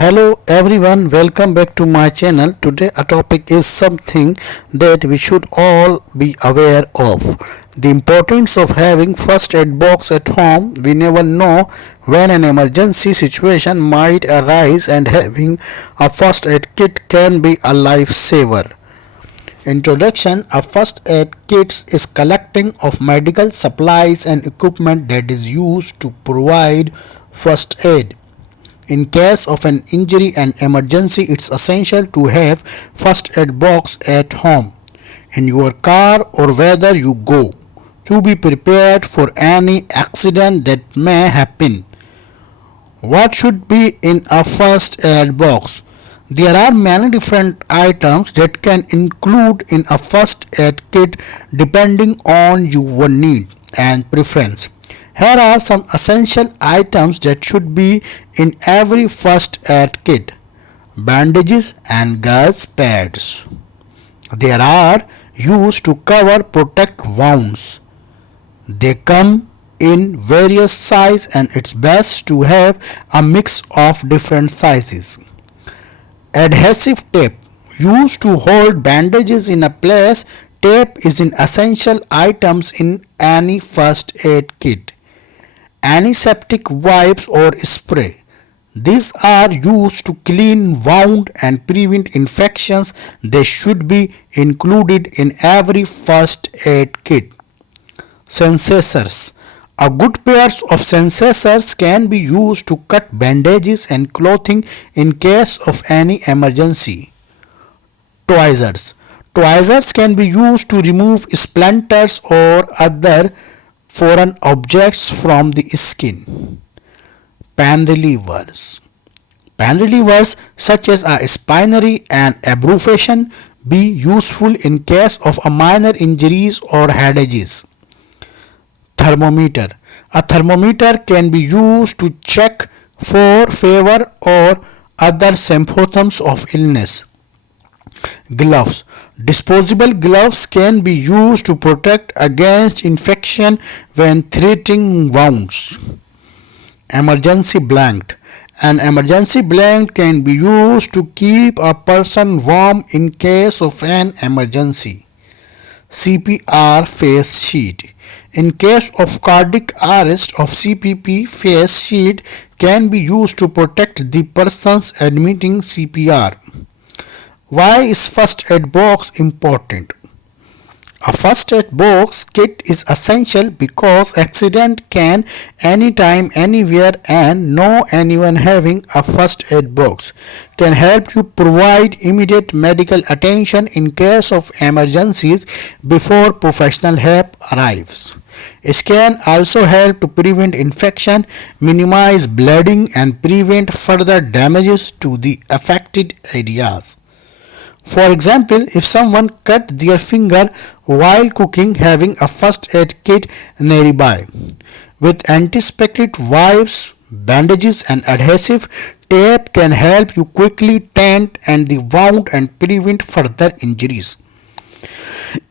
Hello everyone, welcome back to my channel. Today our topic is something that we should all be aware of. The importance of having first aid box at home. We never know when an emergency situation might arise, and having a first aid kit can be a lifesaver. Introduction. A first aid kit is collecting of medical supplies and equipment that is used to provide first aid. In case of an injury and emergency, it's essential to have first aid box at home, in your car or wherever you go, to be prepared for any accident that may happen. What should be in a first aid box? There are many different items that can include in a first aid kit depending on your need and preference. Here are some essential items that should be in every first aid kit. Bandages and gauze pads. They are used to cover protect wounds. They come in various sizes, and it's best to have a mix of different sizes. Adhesive tape used to hold bandages in a place. Tape is an essential items in any first aid kit. Antiseptic wipes or spray. These are used to clean wound and prevent infections. They should be included in every first aid kit. Sensors. A good pair of sensors can be used to cut bandages and clothing in case of any emergency. Tweezers. Tweezers can be used to remove splinters or other foreign objects from the skin. Pain relievers. Pain relievers such as a spinary and abrasion be useful in case of a minor injuries or headaches. Thermometer. A thermometer can be used to check for fever or other symptoms of illness. Gloves. Disposable gloves can be used to protect against infection when treating wounds. Emergency blanket. An emergency blanket can be used to keep a person warm in case of an emergency. CPR face sheet. In case of cardiac arrest of CPP, face sheet can be used to protect the persons admitting CPR. Why is first aid box important? A first aid box kit is essential because accident can anytime, anywhere, and no anyone having a first aid box can help you provide immediate medical attention in case of emergencies before professional help arrives. It can also help to prevent infection, minimize bleeding, and prevent further damages to the affected areas. For example, if someone cut their finger while cooking, having a first aid kit nearby with antiseptic wipes, bandages, and adhesive tape can help you quickly tend and the wound and prevent further injuries.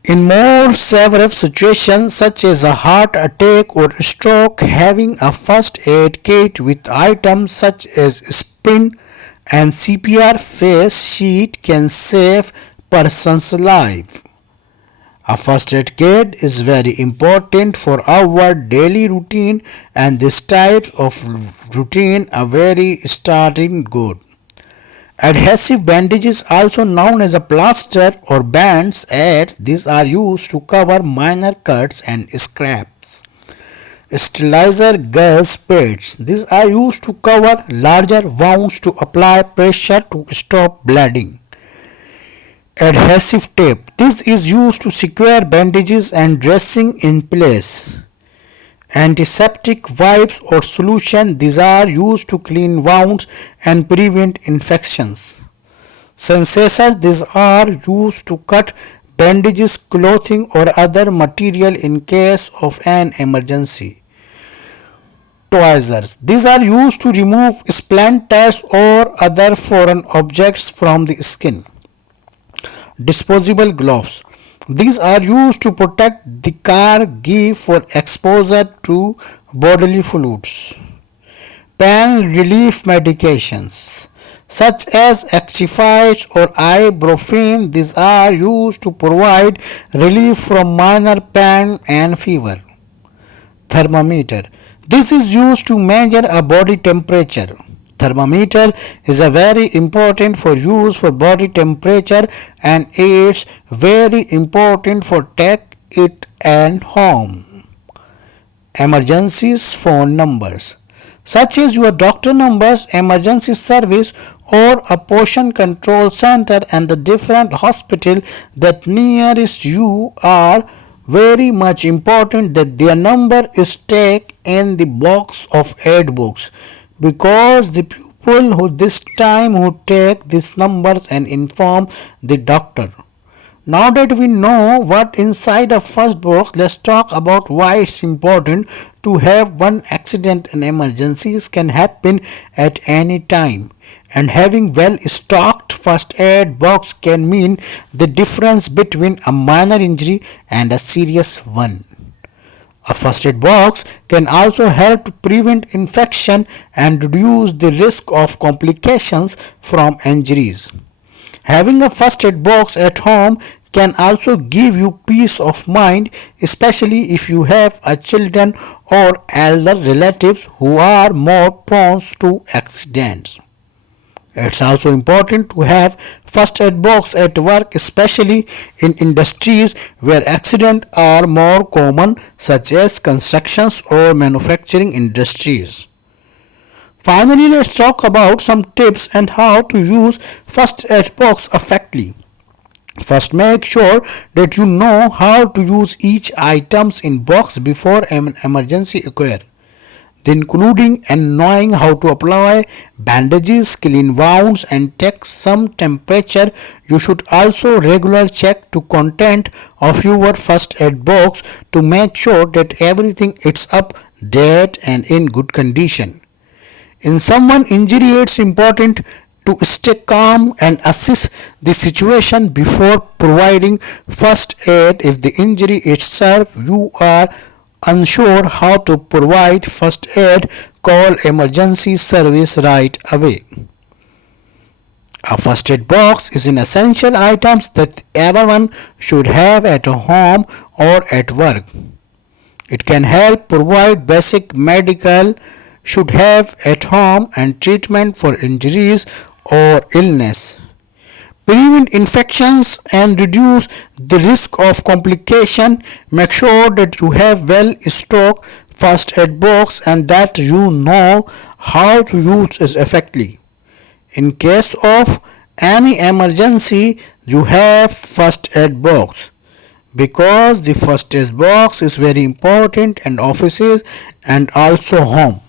In more severe situations such as a heart attack or stroke, having a first aid kit with items such as spin and CPR face sheet can save person's life. A first aid kit is very important for our daily routine, and this type of routine are very starting good. Adhesive bandages, also known as a plaster or bands aids, these are used to cover minor cuts and scrapes. Sterilizer gauze pads. These are used to cover larger wounds to apply pressure to stop bleeding. Adhesive tape. This is used to secure bandages and dressing in place. Antiseptic wipes or solution. These are used to clean wounds and prevent infections. Sensors. These are used to cut bandages, clothing, or other material in case of an emergency. Tweezers. These are used to remove splinters or other foreign objects from the skin. Disposable gloves. These are used to protect the caregiver for exposure to bodily fluids. Pain relief medications. such as Actifies or ibuprofen. These are used to provide relief from minor pain and fever. Thermometer. This is used to measure a body temperature. Thermometer is a very important for use for body temperature, and it's very important for take it at home. Emergencies phone numbers, such as your doctor numbers, emergency service, or a portion control center, and the different hospital that nearest you are very much important that their number is taken in the box of aid books, because the people who this time who take these numbers and inform the doctor. Now that we know what inside a first box, let's talk about why it's important to have one. Accident and emergencies can happen at any time, and having well stocked first aid box can mean the difference between a minor injury and a serious one. A first aid box can also help to prevent infection and reduce the risk of complications from injuries. Having a first aid box at home can also give you peace of mind, especially if you have a children or elder relatives who are more prone to accidents. It's also important to have first aid box at work, especially in industries where accidents are more common, such as constructions or manufacturing industries. Finally, let's talk about some tips and how to use first aid box effectively. First, make sure that you know how to use each items in box before an emergency occurs, including and knowing how to apply bandages, clean wounds, and take some temperature. You should also regularly check the content of your first aid box to make sure that everything is up to date and in good condition. In someone injury, it's important to stay calm and assess the situation before providing first aid. If the injury itself you are unsure how to provide first aid, call emergency service right away. A first aid box is an essential item that everyone should have at home or at work. It can help provide basic medical should have at home and treatment for injuries or illness, prevent infections, and reduce the risk of complication. Make sure that you have well stocked first aid box and that you know how to use it effectively. In case of any emergency, you have first aid box, because the first aid box is very important in offices and also home.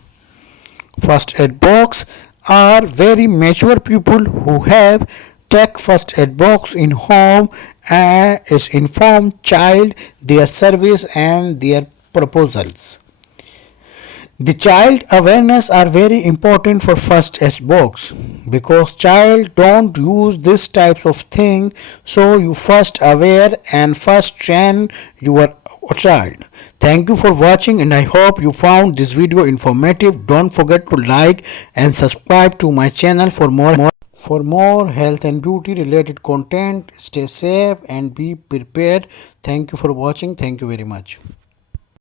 First aid box are very mature people who have take first aid box in home and is informed child their service and their proposals. The child awareness are very important for first aid box, because child don't use this types of thing, so you first aware and first train your child. Thank you for watching, and I hope you found this video informative. Don't forget to like and subscribe to my channel for more health and beauty related content. Stay safe and be prepared. Thank you for watching. Thank you very much.